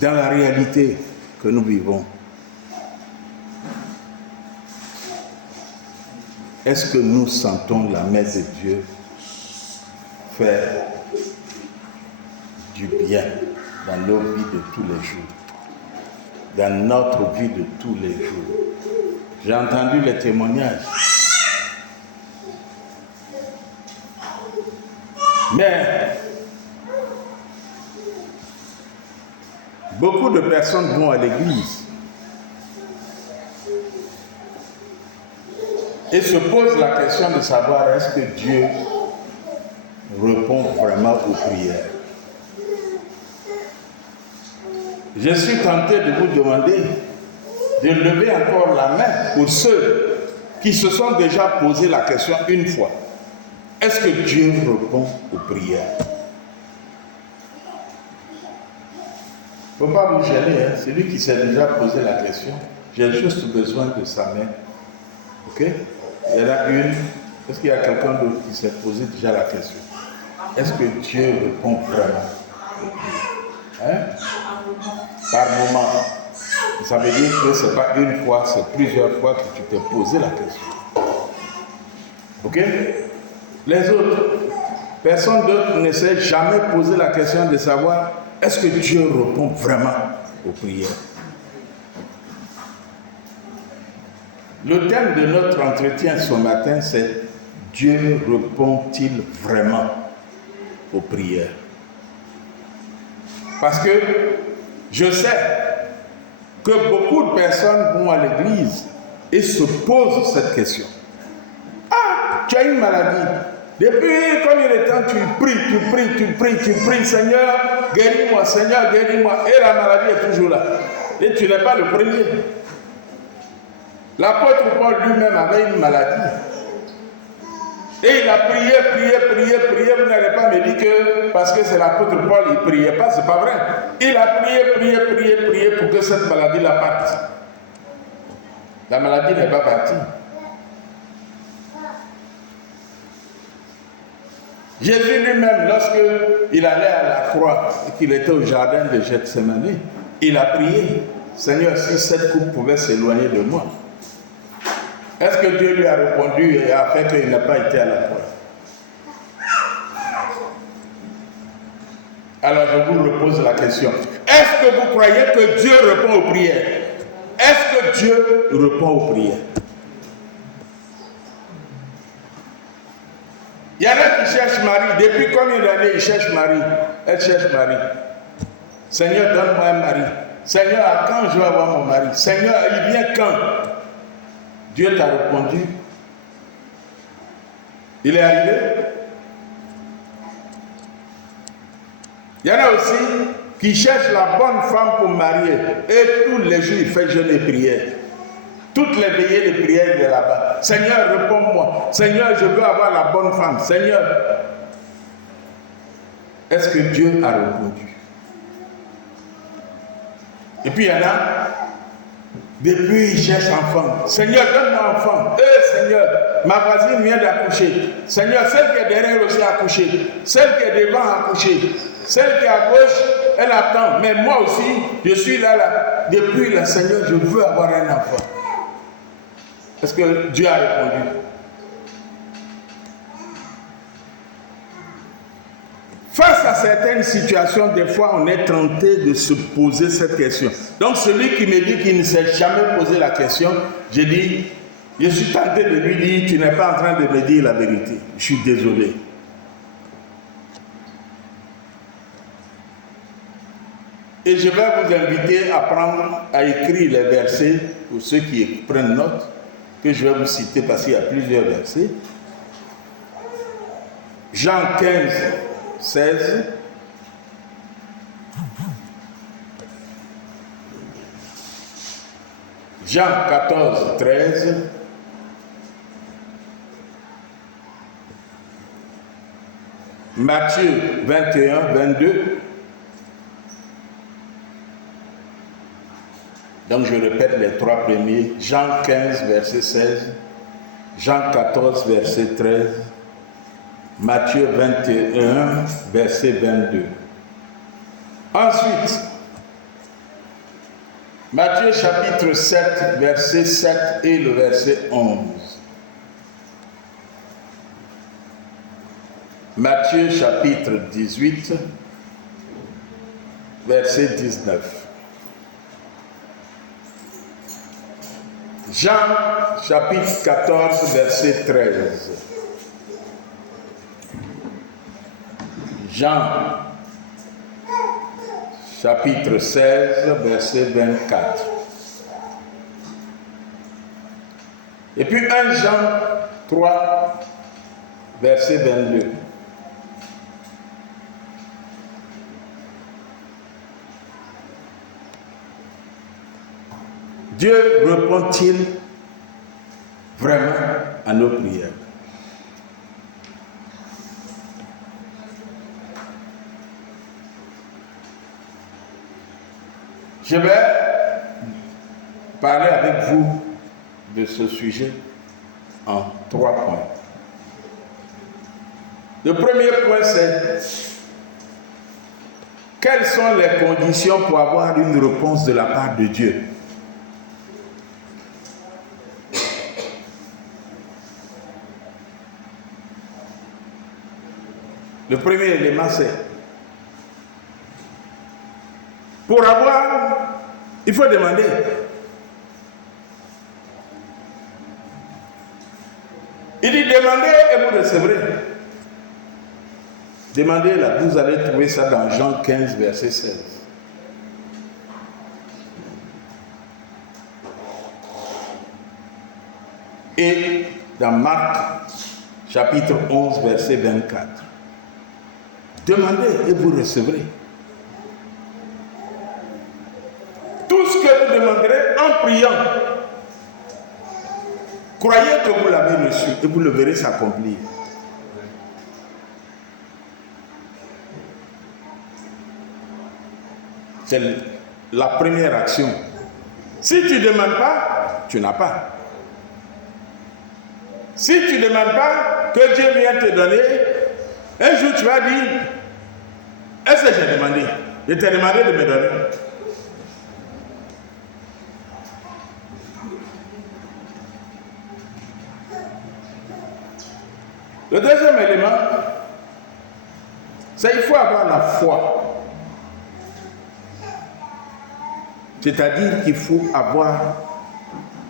dans la réalité que nous vivons, est-ce que nous sentons la main de Dieu faire du bien dans nos vies de tous les jours, dans notre vie de tous les jours? J'ai entendu les témoignages. Mais beaucoup de personnes vont à l'église et se posent la question de savoir est-ce que Dieu répond vraiment aux prières. Je suis tenté de vous demander de lever encore la main pour ceux qui se sont déjà posé la question une fois. Est-ce que Dieu répond aux prières? Il ne faut pas vous gêner, hein? Celui qui s'est déjà posé la question, j'ai juste besoin de sa main. Ok? Il y en a une. Est-ce qu'il y a quelqu'un d'autre qui s'est posé déjà la question? Est-ce que Dieu répond vraiment? Hein? Par moment. Ça veut dire que ce n'est pas une fois, c'est plusieurs fois que tu t'es posé la question. Ok? Les autres, personne d'autre ne s'est jamais posé la question de savoir est-ce que Dieu répond vraiment aux prières. Le thème de notre entretien ce matin, c'est Dieu répond-il vraiment aux prières? Parce que je sais que beaucoup de personnes vont à l'église et se posent cette question. Ah, tu as une maladie. Depuis combien de temps tu pries, Seigneur, guéris-moi, Seigneur, guéris-moi. Et la maladie est toujours là. Et tu n'es pas le premier. L'apôtre Paul lui-même avait une maladie. Et il a prié. Vous n'allez pas me dire que parce que c'est l'apôtre Paul, il ne priait pas, c'est pas vrai. Il a prié pour que cette maladie-là parte. La maladie n'est pas partie. Jésus lui-même, lorsqu'il allait à la croix et qu'il était au jardin de Gethsémani, il a prié, Seigneur, si cette coupe pouvait s'éloigner de moi. Est-ce que Dieu lui a répondu et a fait qu'il n'a pas été à la croix? Alors je vous repose la question. Est-ce que vous croyez que Dieu répond aux prières? Est-ce que Dieu répond aux prières? Il y en a qui cherchent Marie. Depuis combien d'années ils cherchent Marie? Elle cherche Marie. Seigneur, donne-moi un mari. Seigneur, à quand je vais avoir mon mari? Seigneur, il vient quand? Dieu t'a répondu. Il est arrivé. Il y en a aussi qui cherchent la bonne femme pour marier. Et tous les jours, il fait jeûne et prière. Toutes les veillées de prière, il est là-bas. Seigneur, réponds-moi. Seigneur, je veux avoir la bonne femme. Seigneur, est-ce que Dieu a répondu? Et puis il y en a, depuis ils cherchent enfant. Seigneur, donne-moi enfant. Seigneur, ma voisine vient d'accoucher. Seigneur, celle qui est derrière aussi a accouché. Celle qui est devant a accouché. Celle qui est à gauche, elle attend. Mais moi aussi, je suis là. Depuis là, Seigneur, je veux avoir un enfant. Est-ce que Dieu a répondu? Face à certaines situations, des fois, on est tenté de se poser cette question. Donc, celui qui me dit qu'il ne s'est jamais posé la question, je suis tenté de lui dire, tu n'es pas en train de me dire la vérité. Je suis désolé. Et je vais vous inviter à prendre, à écrire les versets, pour ceux qui prennent note, que je vais vous citer parce qu'il y a plusieurs versets. Jean 15, 16. Jean 14, 13. Matthieu 21, 22. Donc je répète les trois premiers. Jean 15, verset 16. Jean 14, verset 13. Matthieu 21, verset 22. Ensuite, Matthieu chapitre 7, verset 7 et le verset 11. Matthieu chapitre 18, verset 19. Jean chapitre 14, verset 13. Jean chapitre 16, verset 24. Et puis 1 Jean 3, verset 22. Dieu répond-il vraiment à nos prières? Je vais parler avec vous de ce sujet en 3 points. Le premier point, c'est quelles sont les conditions pour avoir une réponse de la part de Dieu? Le premier élément, c'est pour avoir, il faut demander. Il dit demandez et vous recevrez. Demandez là, vous allez trouver ça dans Jean 15, verset 16. Et dans Marc, chapitre 11, verset 24. Demandez et vous recevrez. Tout ce que vous demanderez en priant, croyez que vous l'avez reçu et vous le verrez s'accomplir. C'est la première action. Si tu ne demandes pas, tu n'as pas. Si tu ne demandes pas que Dieu vienne te donner, un jour tu vas dire, est-ce que j'ai demandé? Je t'ai demandé de me donner. Le deuxième élément, c'est qu'il faut avoir la foi. C'est-à-dire qu'il faut avoir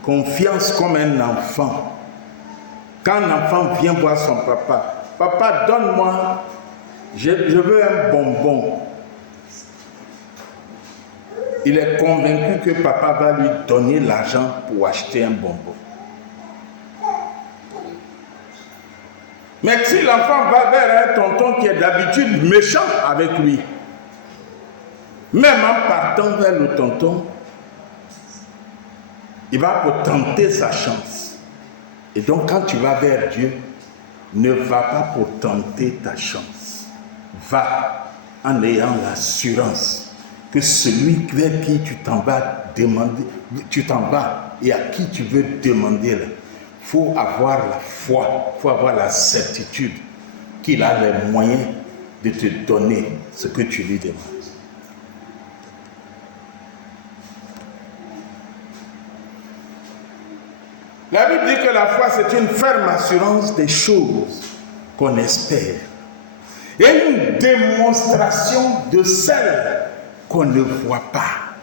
confiance comme un enfant. Quand un enfant vient voir son papa, papa, donne-moi, je veux un bonbon. Il est convaincu que papa va lui donner l'argent pour acheter un bonbon. Mais si l'enfant va vers un tonton qui est d'habitude méchant avec lui, même en partant vers le tonton, il va pour tenter sa chance. Et donc quand tu vas vers Dieu, ne va pas pour tenter ta chance. Va en ayant l'assurance que celui vers qui tu t'en vas demander, tu t'en vas et à qui tu veux demander, il faut avoir la foi, il faut avoir la certitude qu'il a les moyens de te donner ce que tu lui demandes. La Bible dit que la foi, c'est une ferme assurance des choses qu'on espère et une démonstration de celles qu'on ne voit pas.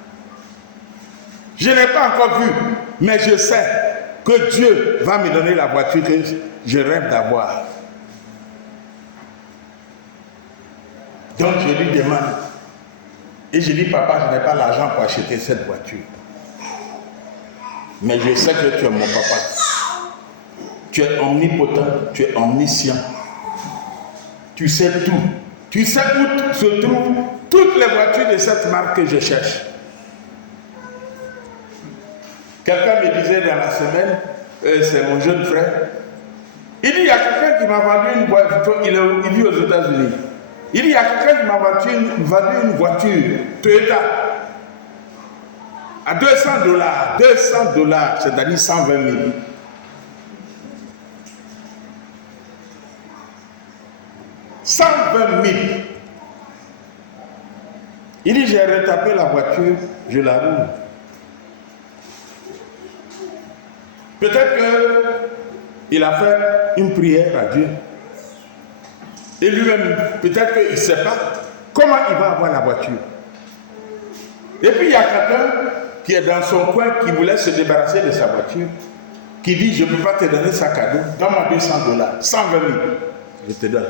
Je n'ai pas encore vu, mais je sais que Dieu va me donner la voiture que je rêve d'avoir. Donc je lui demande, et je dis, papa, je n'ai pas l'argent pour acheter cette voiture. Mais je sais que tu es mon papa. Tu es omnipotent, tu es omniscient. Tu sais tout. Tu sais où se trouvent toutes les voitures de cette marque que je cherche. Quelqu'un me disait dans la semaine, c'est mon jeune frère, il dit, il y a quelqu'un qui m'a vendu une voiture, il vit aux États-Unis. Il dit, il y a quelqu'un qui m'a vendu une voiture Toyota à $200, c'est-à-dire 120 000. Il dit, j'ai retapé la voiture, je la roule. Peut-être qu'il a fait une prière à Dieu. Et lui-même, peut-être qu'il ne sait pas comment il va avoir la voiture. Et puis il y a quelqu'un qui est dans son coin, qui voulait se débarrasser de sa voiture, qui dit, je ne peux pas te donner ça cadeau, donne-moi $200, 120 000, je te donne.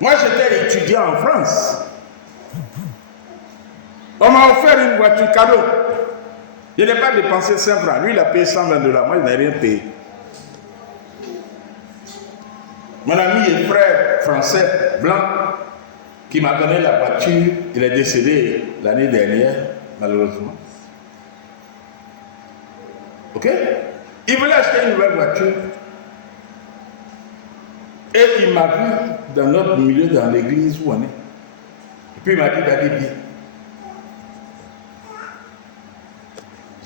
Moi j'étais étudiant en France. On m'a offert une voiture cadeau. Je n'ai pas dépensé 5 francs. Lui il a payé $120, moi je n'ai rien payé. Mon ami et frère français, blanc, qui m'a donné la voiture, il est décédé l'année dernière, malheureusement. Ok? Il voulait acheter une nouvelle voiture. Et il m'a vu dans notre milieu, dans l'église où on est. Et puis il m'a dit d'aller bien.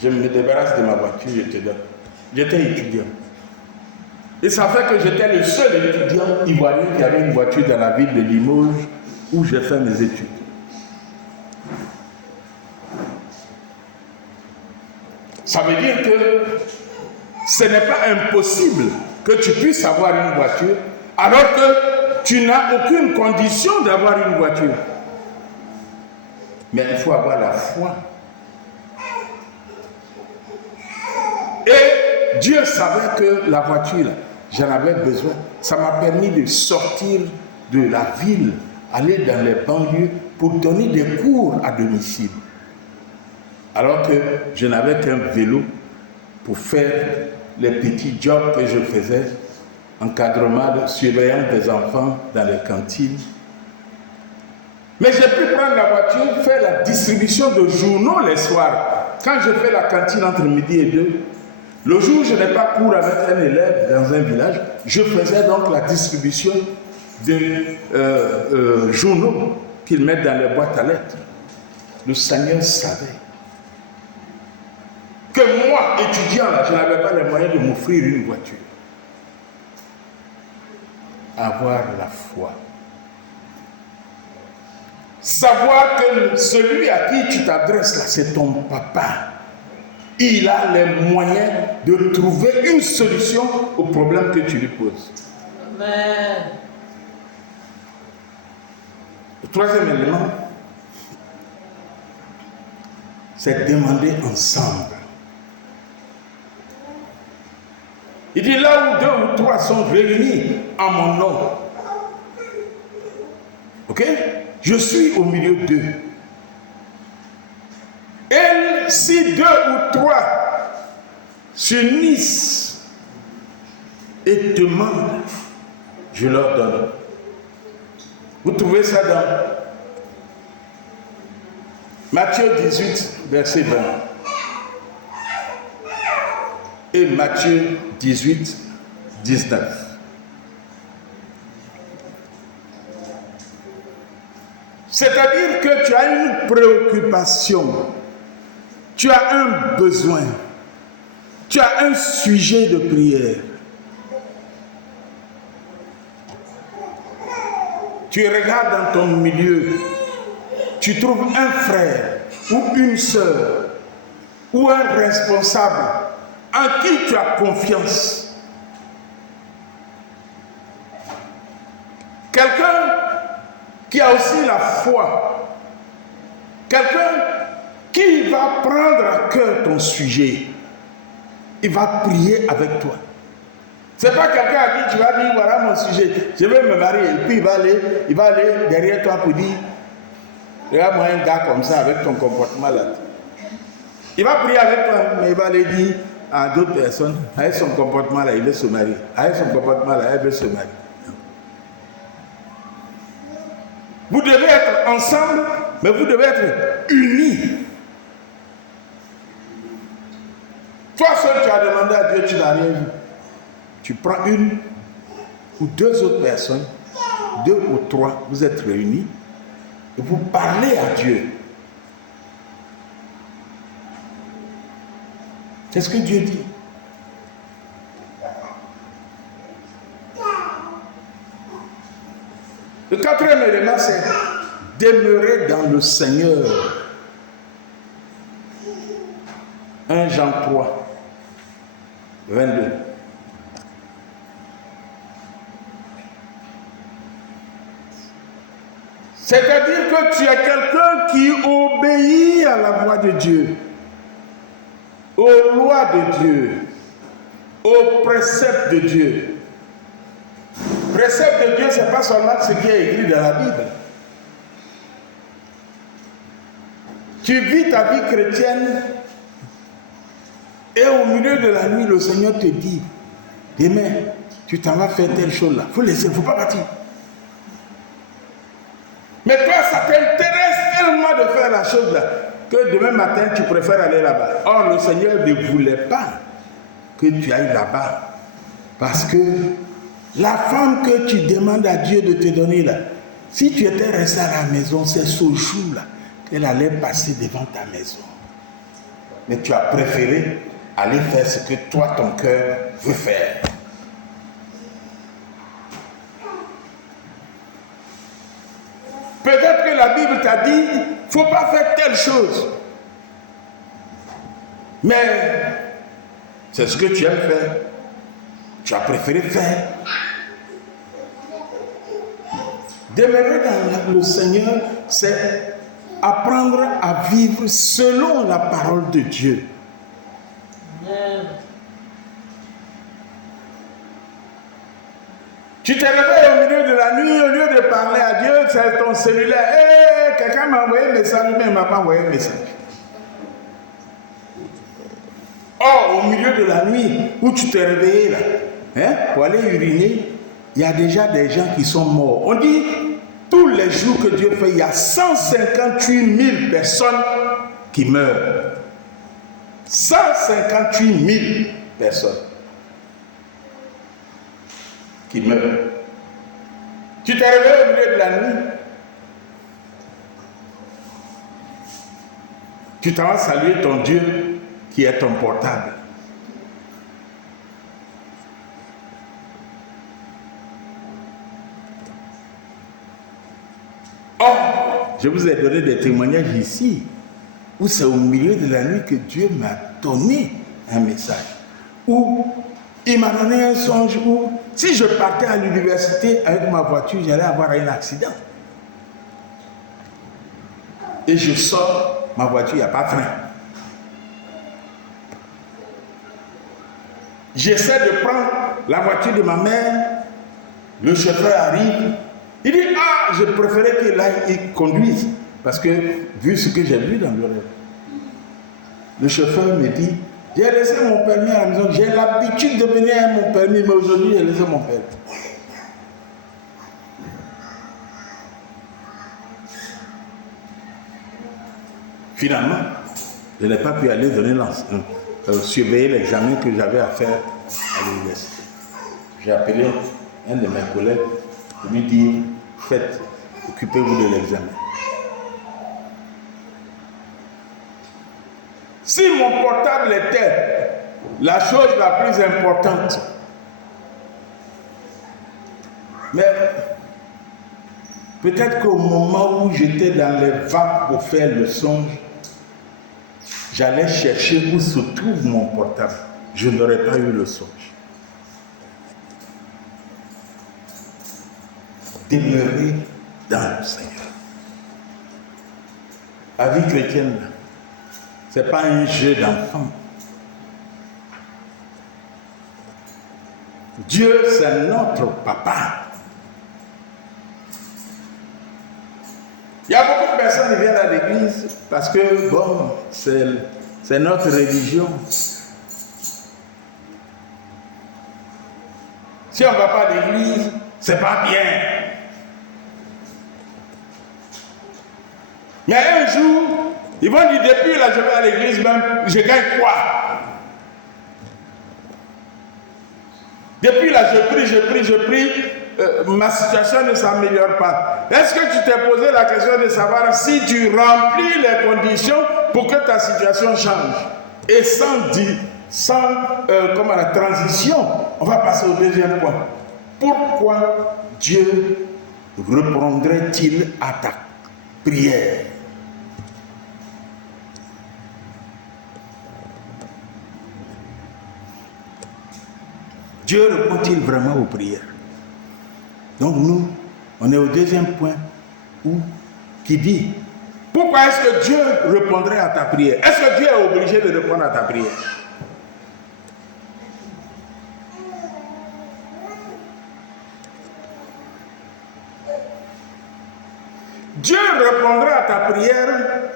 Je me débarrasse de ma voiture, je te donne. J'étais étudiant. Et ça fait que j'étais le seul étudiant ivoirien qui avait une voiture dans la ville de Limoges où j'ai fait mes études. Ça veut dire que ce n'est pas impossible que tu puisses avoir une voiture alors que tu n'as aucune condition d'avoir une voiture. Mais il faut avoir la foi. Et Dieu savait que la voiture, j'en avais besoin. Ça m'a permis de sortir de la ville, aller dans les banlieues pour donner des cours à domicile. Alors que je n'avais qu'un vélo pour faire les petits jobs que je faisais, encadrement, de surveillance des enfants dans les cantines. Mais j'ai pu prendre la voiture, faire la distribution de journaux les soirs. Quand je fais la cantine entre midi et 2, le jour où je n'ai pas cours avec un élève dans un village, je faisais donc la distribution de journaux qu'ils mettent dans les boîtes à lettres. Le Seigneur savait que moi, étudiant, là, je n'avais pas les moyens de m'offrir une voiture. Avoir la foi. Savoir que celui à qui tu t'adresses là, c'est ton papa. Il a les moyens de trouver une solution au problème que tu lui poses. Amen. Le troisième élément, c'est demander ensemble. Il dit là où 2 ou 3 sont réunis en mon nom. Ok? Je suis au milieu d'eux. Et si 2 ou 3 s'unissent et demandent, je leur donne. Vous trouvez ça dans Matthieu 18, verset 20. Et Matthieu 18, 19. C'est-à-dire que tu as une préoccupation, tu as un besoin, tu as un sujet de prière. Tu regardes dans ton milieu, tu trouves un frère ou une sœur ou un responsable en qui tu as confiance. Quelqu'un qui a aussi la foi. Quelqu'un qui va prendre à cœur ton sujet. Il va prier avec toi. Ce n'est pas quelqu'un à qui tu vas dire, voilà mon sujet, je vais me marier. Et puis il va aller derrière toi pour dire, regarde-moi un gars comme ça avec ton comportement là. Il va prier avec toi, mais il va aller dire à d'autres personnes, avec son comportement là, il veut se marier. Avec son comportement là, elle veut se marier. Vous devez être ensemble, mais vous devez être unis. Toi seul, tu as demandé à Dieu, tu n'as rien vu. Tu prends une ou 2 autres personnes, 2 ou 3, vous êtes réunis, et vous parlez à Dieu. Qu'est-ce que Dieu dit? Le 4e élément, c'est demeurer dans le Seigneur. 1 Jean 3, 22. C'est-à-dire que tu es quelqu'un qui obéit à la voix de Dieu, aux lois de Dieu, aux préceptes de Dieu. Précepte de Dieu, ce n'est pas seulement ce qui est écrit dans la Bible. Tu vis ta vie chrétienne et au milieu de la nuit, le Seigneur te dit, demain, tu t'en vas faire telle chose là. Il faut laisser, il ne faut pas partir. Mais toi, ça t'intéresse tellement de faire la chose là, que demain matin, tu préfères aller là-bas. Or, le Seigneur ne voulait pas que tu ailles là-bas. Parce que la femme que tu demandes à Dieu de te donner là, si tu étais resté à la maison, c'est ce jour-là qu'elle allait passer devant ta maison. Mais tu as préféré aller faire ce que toi, ton cœur veut faire. Peut-être que la Bible t'a dit, il ne faut pas faire telle chose. Mais c'est ce que tu aimes faire. Tu as préféré faire. Demeurer dans le Seigneur, c'est apprendre à vivre selon la parole de Dieu. Tu t'es réveillé au milieu de la nuit, au lieu de parler à Dieu, c'est ton cellulaire. Hey, quelqu'un m'a envoyé un message, mais il ne m'a pas envoyé un message. Or, au milieu de la nuit, où tu t'es réveillé là, pour aller uriner, il y a déjà des gens qui sont morts. On dit, tous les jours que Dieu fait, il y a 158 000 personnes qui meurent. 158 000 personnes qui meurent. Tu t'es réveillé au milieu de la nuit. Tu t'en vas saluer ton Dieu qui est ton portable. Or, je vous ai donné des témoignages ici, où c'est au milieu de la nuit que Dieu m'a donné un message. Où il m'a donné un songe où, si je partais à l'université avec ma voiture, j'allais avoir un accident. Et je sors, ma voiture, il n'y a pas de frein. J'essaie de prendre la voiture de ma mère, le chauffeur arrive, il dit, ah, je préférais que là, il conduise, parce que, vu ce que j'ai vu dans le rêve, le chauffeur me dit, j'ai laissé mon permis à la maison, j'ai l'habitude de venir à mon permis, mais aujourd'hui, j'ai laissé mon permis. Finalement, je n'ai pas pu aller donner surveiller l'examen que j'avais à faire à l'université. J'ai appelé un de mes collègues pour lui dire, faites, occupez-vous de l'examen. Si mon portable était la chose la plus importante, mais peut-être qu'au moment où j'étais dans les vagues pour faire le songe, j'allais chercher où se trouve mon portable. Je n'aurais pas eu le songe. Demeurer dans le Seigneur. La vie chrétienne, ce n'est pas un jeu d'enfant. Dieu, c'est notre papa. Il y a beaucoup de personnes qui viennent à l'église parce que, bon, c'est notre religion. Si on ne va pas à l'église, c'est pas bien. Mais un jour, ils vont dire, depuis là, je vais à l'église même, je gagne quoi? Depuis là, je prie, ma situation ne s'améliore pas. Est-ce que tu t'es posé la question de savoir si tu remplis les conditions pour que ta situation change? Et sans la transition, on va passer au deuxième point. Pourquoi Dieu répondrait-il à ta prière? Dieu répond-il vraiment aux prières? Donc nous, on est au deuxième point qui dit, pourquoi est-ce que Dieu répondrait à ta prière? Est-ce que Dieu est obligé de répondre à ta prière? Dieu répondra à ta prière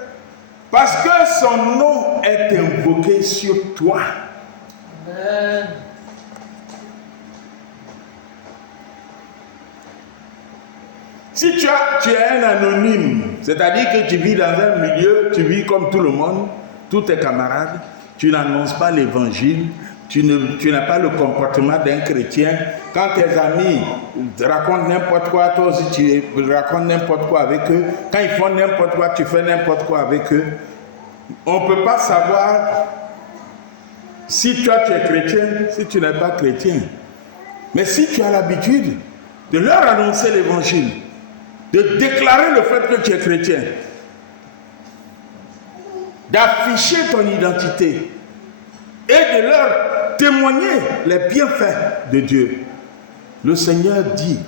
parce que son nom est invoqué sur toi. Amen. Si tu es un anonyme, c'est-à-dire que tu vis dans un milieu, tu vis comme tout le monde, tous tes camarades, tu n'annonces pas l'évangile, tu n'as pas le comportement d'un chrétien. Quand tes amis racontent n'importe quoi, toi aussi tu racontes n'importe quoi avec eux. Quand ils font n'importe quoi, tu fais n'importe quoi avec eux. On ne peut pas savoir si toi tu es chrétien, si tu n'es pas chrétien. Mais si tu as l'habitude de leur annoncer l'évangile, de déclarer le fait que tu es chrétien, d'afficher ton identité et de leur témoigner les bienfaits de Dieu. Le Seigneur dit,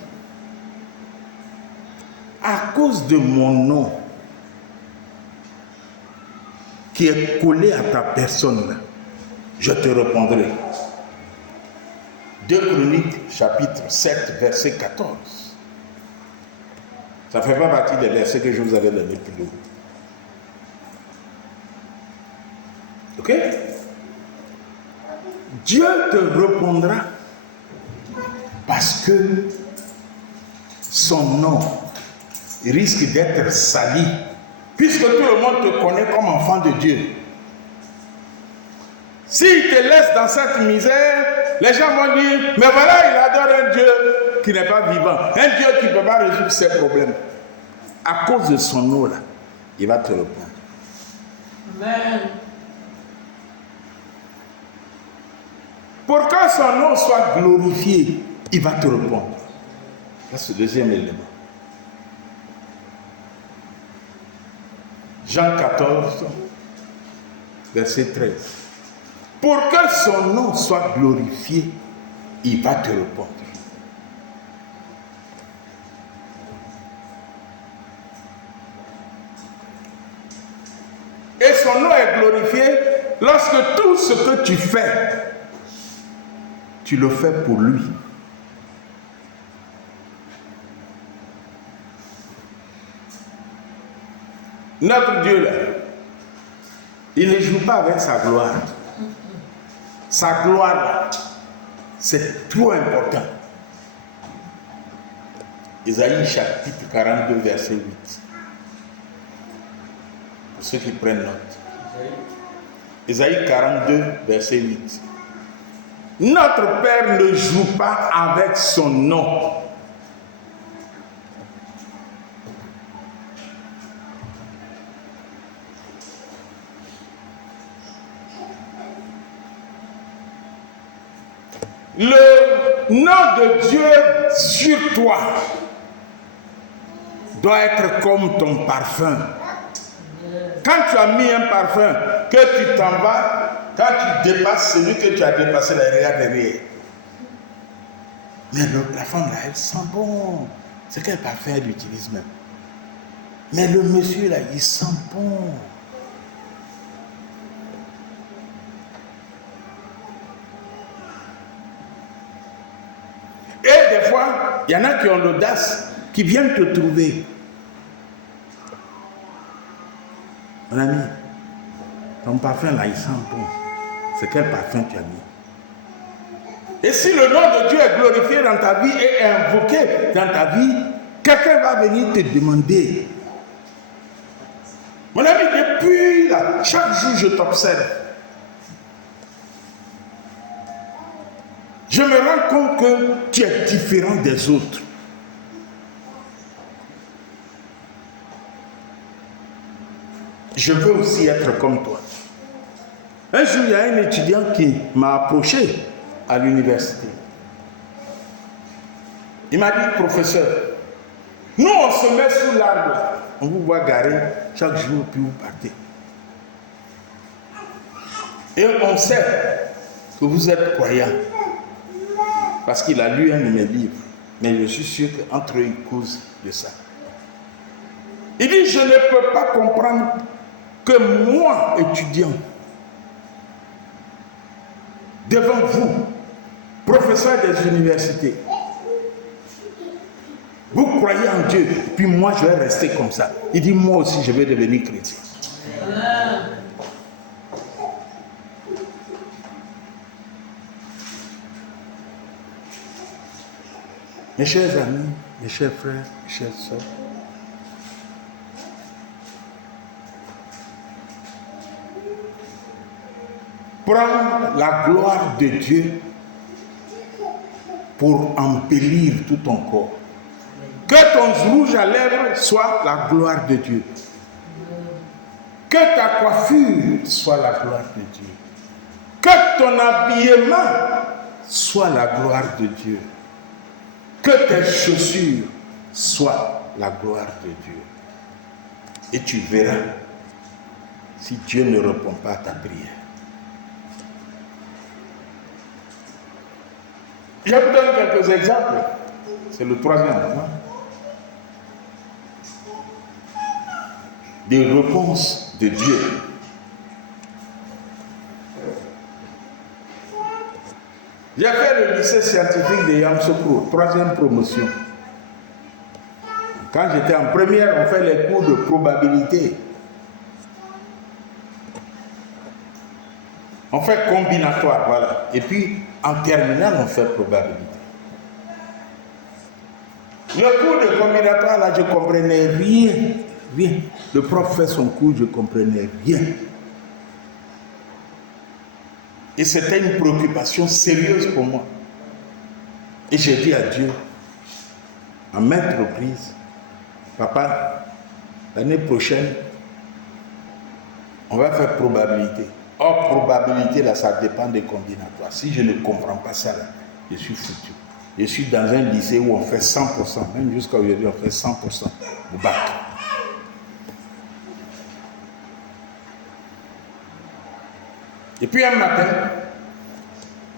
à cause de mon nom qui est collé à ta personne, je te répondrai. 2 Chroniques, chapitre 7, verset 14. Ça ne fait pas partie des versets que je vous avais donnés plus haut. Ok? Dieu te répondra parce que son nom risque d'être sali, puisque tout le monde te connaît comme enfant de Dieu. S'il te laisse dans cette misère, les gens vont dire, mais voilà, il adore un Dieu qui n'est pas vivant, un Dieu qui ne peut pas résoudre ses problèmes. À cause de son nom là, il va te répondre. Amen. Pour que son nom soit glorifié, il va te répondre. C'est le deuxième élément. Jean 14, verset 13. Pour que son nom soit glorifié, il va te répondre. Et son nom est glorifié lorsque tout ce que tu fais, tu le fais pour lui. Notre Dieu là, il ne joue pas avec sa gloire. Sa gloire là, c'est trop important. Isaïe chapitre 42, verset 8. Pour ceux qui prennent note. Isaïe 42, verset 8. Notre Père ne joue pas avec son nom. Le nom de Dieu sur toi doit être comme ton parfum. Quand tu as mis un parfum, que tu t'en vas, quand tu dépasses celui que tu as dépassé, là, regarde derrière. Mais la femme là, elle sent bon. C'est quel parfum elle utilise même. Mais le monsieur là, il sent bon. Et des fois, il y en a qui ont l'audace, qui viennent te trouver. Mon ami, ton parfum là, il sent bon. C'est quel parfum tu as mis? Et si le nom de Dieu est glorifié dans ta vie et invoqué dans ta vie, quelqu'un va venir te demander. Mon ami, depuis là, chaque jour je t'observe. Je me rends compte que tu es différent des autres. Je veux aussi être comme toi. Un jour, il y a un étudiant qui m'a approché à l'université. Il m'a dit, professeur, nous on se met sous l'arbre, on vous voit garer chaque jour, puis vous partez. Et on sait que vous êtes croyant. parce qu'il a lu un de mes livres. Mais je suis sûr qu'entre eux, ils causent de ça. Il dit, je ne peux pas comprendre que moi, étudiant, devant vous, professeur des universités, vous croyez en Dieu, puis moi je vais rester comme ça. Il dit, moi aussi je vais devenir chrétien. Mes chers amis, mes chers frères, mes chères sœurs, prends la gloire de Dieu pour embellir tout ton corps. Que ton rouge à lèvres soit la gloire de Dieu. Que ta coiffure soit la gloire de Dieu. Que ton habillement soit la gloire de Dieu. Que tes chaussures soient la gloire de Dieu. Et tu verras si Dieu ne répond pas à ta prière. Je vous donne quelques exemples. C'est le troisième point. Des réponses de Dieu. J'ai fait le lycée scientifique de Yamoussoukro, troisième promotion. Quand j'étais en première, on fait les cours de probabilité. On fait combinatoire, voilà. Et puis, en terminale, on fait probabilité. Le cours de combinatoire, là, je ne comprenais rien. Rien. Le prof fait son cours, je ne comprenais rien. Et c'était une préoccupation sérieuse pour moi. Et j'ai dit à Dieu, à maintes reprises, papa, l'année prochaine, on va faire probabilité. Or, probabilité, là, ça dépend des combinatoires. Si je ne comprends pas ça, là, je suis foutu. Je suis dans un lycée où on fait 100%, même jusqu'à aujourd'hui, on fait 100% au bac. Et puis un matin,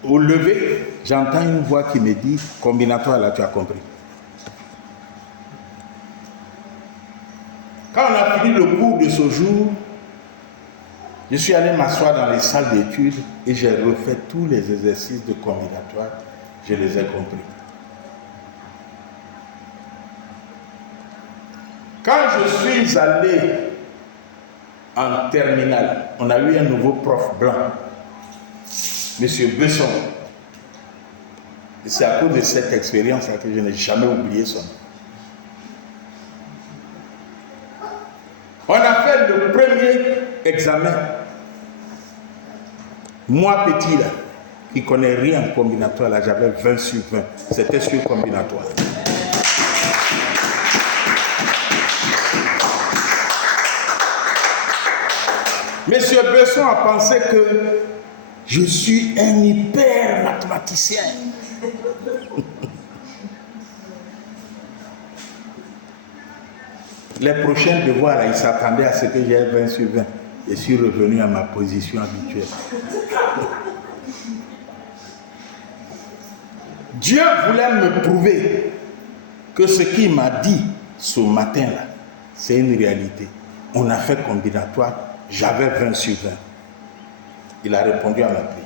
au lever, j'entends une voix qui me dit, combinatoire, là, tu as compris. Quand on a fini le cours de ce jour, je suis allé m'asseoir dans les salles d'études et j'ai refait tous les exercices de combinatoire. Je les ai compris. Quand je suis allé en terminale, on a eu un nouveau prof blanc, M. Besson. Et c'est à cause de cette expérience que je n'ai jamais oublié son nom. On a fait le premier examen. Moi, petit, là, qui ne connais rien en combinatoire, là, j'avais 20 sur 20. C'était sur combinatoire. Monsieur Besson a pensé que je suis un hyper mathématicien. Les prochains devoirs, là, ils s'attendaient à ce que j'aie 20 sur 20. Je suis revenu à ma position habituelle. Dieu voulait me prouver que ce qu'il m'a dit ce matin-là, c'est une réalité. On a fait combinatoire, j'avais 20 sur 20. Il a répondu à ma prière.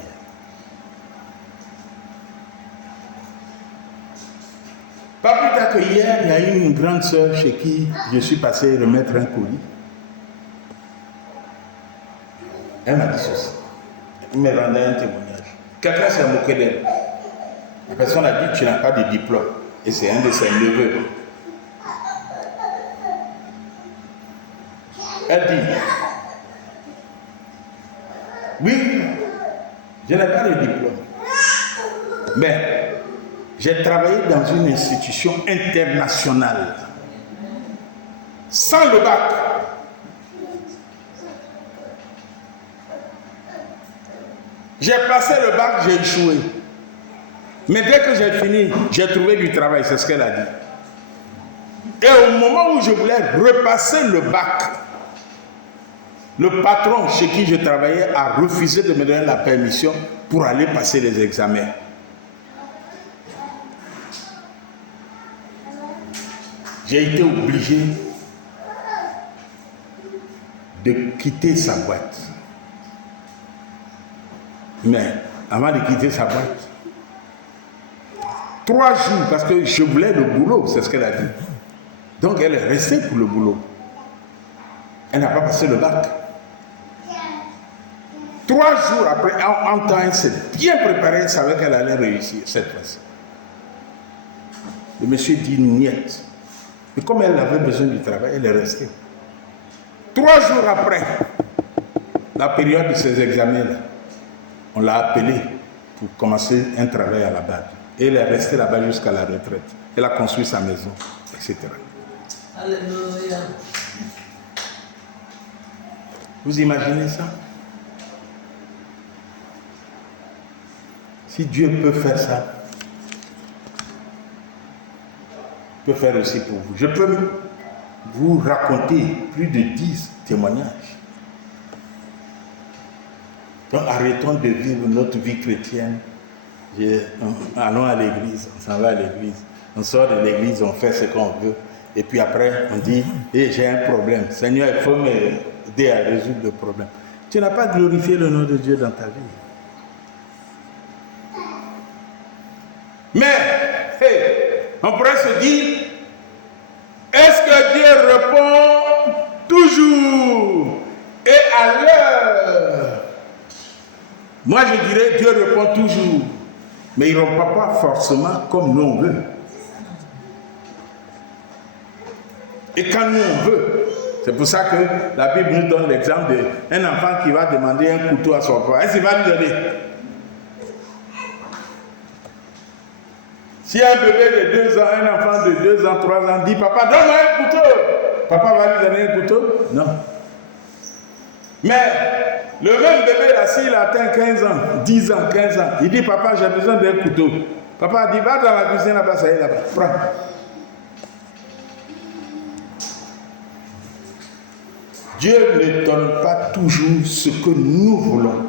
Pas plus tard que hier, il y a eu une grande sœur chez qui je suis passé remettre un colis. Elle m'a dit ceci. Elle me rendait un témoignage. Quelqu'un s'est moqué d'elle. La personne a dit, tu n'as pas de diplôme. Et c'est un de ses neveux. Elle dit, oui, je n'ai pas de diplôme. Mais j'ai travaillé dans une institution internationale. Sans le bac. J'ai passé le bac, j'ai échoué. Mais dès que j'ai fini, j'ai trouvé du travail, c'est ce qu'elle a dit. Et au moment où je voulais repasser le bac, le patron chez qui je travaillais a refusé de me donner la permission pour aller passer les examens. j'ai été obligé de quitter sa boîte. Mais avant de quitter sa boîte, 3 jours, parce que je voulais le boulot, c'est ce qu'elle a dit. Donc elle est restée pour le boulot. Elle n'a pas passé le bac. 3 jours après, en temps, elle s'est bien préparée, elle savait qu'elle allait réussir cette fois-ci. Le monsieur dit niet. Et comme elle avait besoin du travail, elle est restée. 3 jours après, la période de ses examens-là, on l'a appelée pour commencer un travail à la base. Et elle est restée là-bas jusqu'à la retraite. Elle a construit sa maison, etc. Alléluia. Vous imaginez ça? Si Dieu peut faire ça, il peut faire aussi pour vous. Je peux vous raconter plus de 10 témoignages. Donc arrêtons de vivre notre vie chrétienne. Allons à l'église, on s'en va à l'église. On sort de l'église, on fait ce qu'on veut. Et puis après, on dit, j'ai un problème. Seigneur, il faut m'aider à résoudre le problème. Tu n'as pas glorifié le nom de Dieu dans ta vie. Mais, on pourrait se dire, est-ce que Dieu répond toujours et à l'heure? Moi, je dirais, Dieu répond toujours, mais il ne répond pas forcément comme nous on veut. Et quand nous on veut, c'est pour ça que la Bible nous donne l'exemple d'un enfant qui va demander un couteau à son père. Est-ce qu'il va lui donner? Si un bébé de 2 ans, un enfant de 2 ans, 3 ans dit, papa, donne-moi un couteau, papa va lui donner un couteau? Non. Mais le même bébé là, s'il atteint 15 ans, 10 ans, 15 ans, il dit, papa, j'ai besoin d'un couteau. Papa dit, va dans la cuisine là-bas, ça y est là-bas, prends. Dieu ne donne pas toujours ce que nous voulons.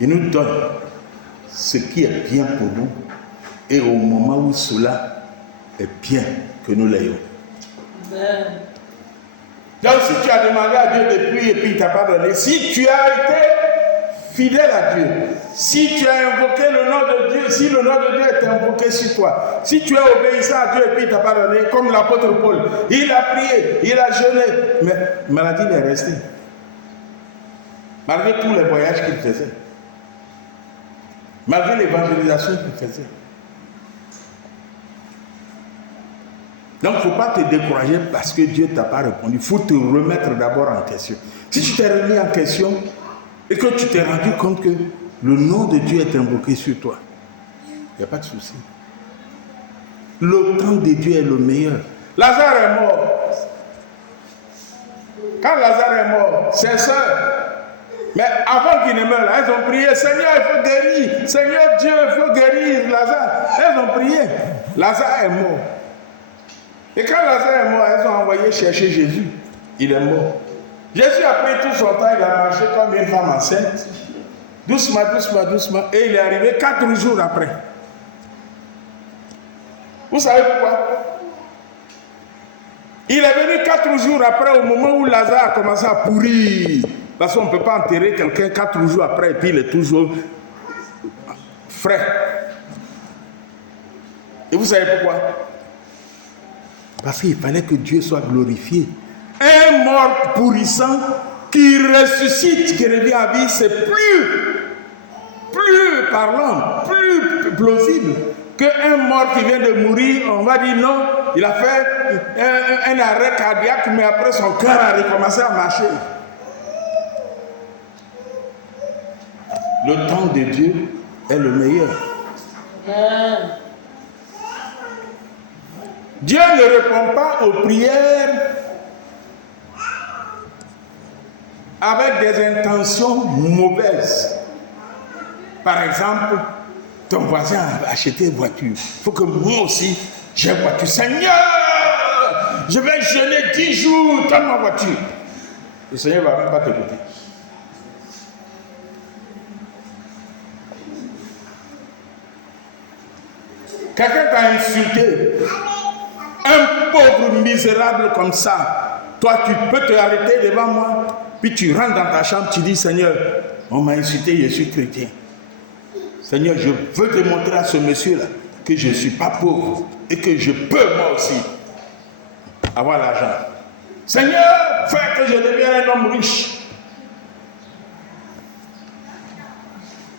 Il nous donne ce qui est bien pour nous et au moment où cela est bien que nous l'ayons. Donc si tu as demandé à Dieu depuis et puis il ne t'a pas donné, si tu as été fidèle à Dieu, si tu as invoqué le nom de Dieu, si le nom de Dieu est invoqué sur toi, si tu es obéissant à Dieu et puis il ne t'a pas donné, comme l'apôtre Paul, il a prié, il a jeûné, mais la maladie est restée. Malgré tous les voyages qu'il faisait, malgré l'évangélisation qu'il faisait. Donc il ne faut pas te décourager parce que Dieu ne t'a pas répondu. Il faut te remettre d'abord en question. Si tu t'es remis en question et que tu t'es rendu compte que le nom de Dieu est invoqué sur toi, il n'y a pas de souci. Le temps de Dieu est le meilleur. Lazare est mort. Quand Lazare est mort, ses sœurs, mais avant qu'il ne meure, elles ont prié, Seigneur, il faut guérir. Seigneur Dieu, il faut guérir Lazare. Elles ont prié. Lazare est mort. Et quand Lazare est mort, elles ont envoyé chercher Jésus. Il est mort. Jésus a pris tout son temps, il a marché comme une femme enceinte. Doucement, doucement, doucement. Et il est arrivé 4 jours après. Vous savez pourquoi? Il est venu 4 jours après, au moment où Lazare a commencé à pourrir. Parce qu'on ne peut pas enterrer quelqu'un 4 jours après et puis il est toujours frais. Et vous savez pourquoi? Parce qu'il fallait que Dieu soit glorifié. Un mort pourrissant qui ressuscite, qui revient à vie, c'est plus parlant, plus plausible qu'un mort qui vient de mourir. On va dire non, il a fait un arrêt cardiaque, mais après son cœur a recommencé à marcher. Le temps de Dieu est le meilleur. Dieu ne répond pas aux prières avec des intentions mauvaises. Par exemple, ton voisin a acheté une voiture. Il faut que moi aussi, j'ai une voiture. Seigneur, je vais jeûner 10 jours, donne ma voiture. Le Seigneur ne va même pas t'écouter. Quelqu'un t'a insulté. Un pauvre misérable comme ça, toi tu peux te arrêter devant moi, puis tu rentres dans ta chambre, tu dis Seigneur, on m'a insulté, je suis chrétien. Seigneur, je veux démontrer à ce monsieur-là que je ne suis pas pauvre et que je peux moi aussi avoir l'argent. Seigneur, fais que je devienne un homme riche.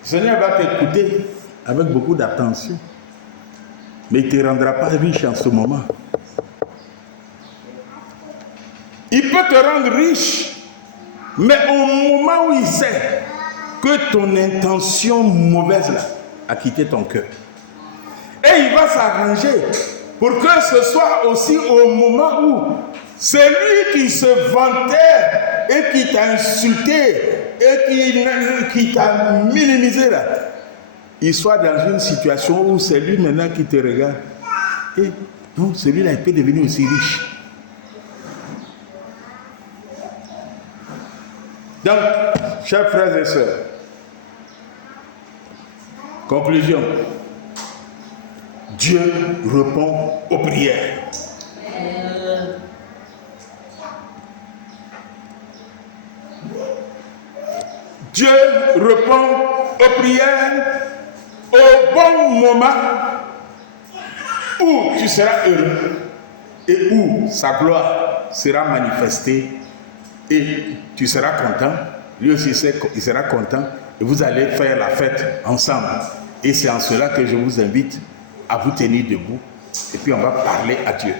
Le Seigneur va t'écouter avec beaucoup d'attention, mais il ne te rendra pas riche en ce moment. Il peut te rendre riche, mais au moment où il sait que ton intention mauvaise là a quitté ton cœur. Et il va s'arranger pour que ce soit aussi au moment où celui qui se vantait et qui t'a insulté et qui t'a minimisé là, il soit dans une situation où c'est lui maintenant qui te regarde. Et donc celui-là, il peut devenir aussi riche. Donc, chers frères et sœurs, conclusion. Dieu répond aux prières. Dieu répond aux prières au bon moment où tu seras heureux et où sa gloire sera manifestée et tu seras content. Lui aussi, il sera content et vous allez faire la fête ensemble. Et c'est en cela que je vous invite à vous tenir debout et puis on va parler à Dieu.